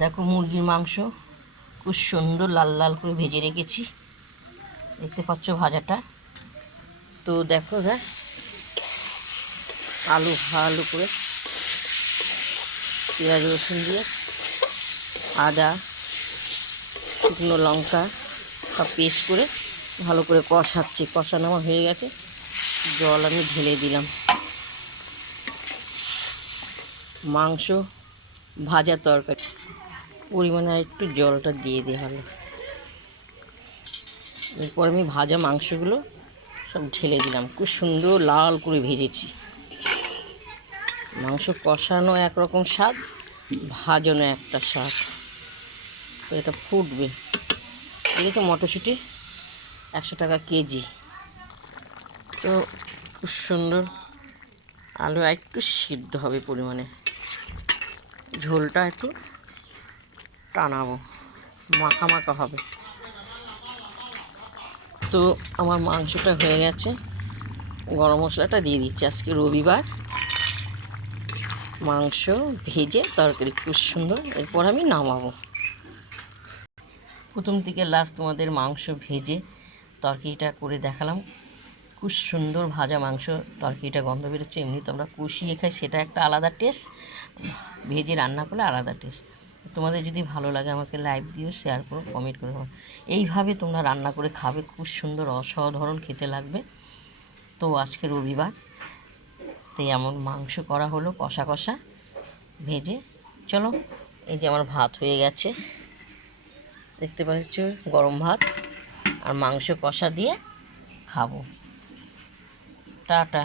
দেখো মুরগির মাংস খুব সুন্দর লাল লাল করে ভেজে রেখেছি, দেখতে পাচ্ছ ভাজাটা। তো দেখো আলু ভালো করে পেঁয়াজ রসুন দিয়ে আদা শুকনো লঙ্কা সব পেস্ট করে ভালো করে কষাচ্ছি। কষানো আমার হয়ে গেছে, জল আমি ঢেলে দিলাম। মাংস ভাজা তরকারি পরিমাণে আর একটু জলটা দিয়ে দেওয়া হলো। এরপর আমি ভাজা মাংসগুলো সব ঢেলে দিলাম। খুব সুন্দর লাল করে ভেজেছি। মাংস কষানো একরকম স্বাদ, ভাজানো একটা স্বাদ। তো এটা ফুটবে। এদিকে মটরশুঁটি 100 টাকা কেজি। তো খুব সুন্দর আলু একটু সিদ্ধ হবে পরিমাণে, ঝোলটা একটু টানাবো, মাখা মাখা হবে। তো আমার মাংসটা হয়ে গেছে, গরম মশলাটা দিয়ে দিচ্ছি। আজকে রবিবার, মাংস ভেজে তরকারি খুব সুন্দর। এরপর আমি নামাবো। প্রথম থেকে লাস্ট তোমাদের মাংস ভেজে তরকারিটা করে দেখালাম। খুব সুন্দর ভাজা মাংস, তরকারিটা গন্ধ বেরোচ্ছে। এমনি তো আমরা কষিয়ে খাই, সেটা একটা আলাদা টেস্ট, ভেজে রান্না করলে আলাদা টেস্ট। তোমাদের যদি ভালো লাগে আমাকে লাইক দিও, শেয়ার করো, কমেন্ট করো। এইভাবে তোমরা রান্না করে খাবে, খুব সুন্দর অসাধারণ খেতে লাগবে। তো আজকে রবিবার, তাই এমন মাংস করা হলো কষা কষা ভেজে। চলো, এই যে আমার ভাত হয়ে গেছে, দেখতে পাচ্ছ গরম ভাত আর মাংস কষা দিয়ে খাবো। টাটা।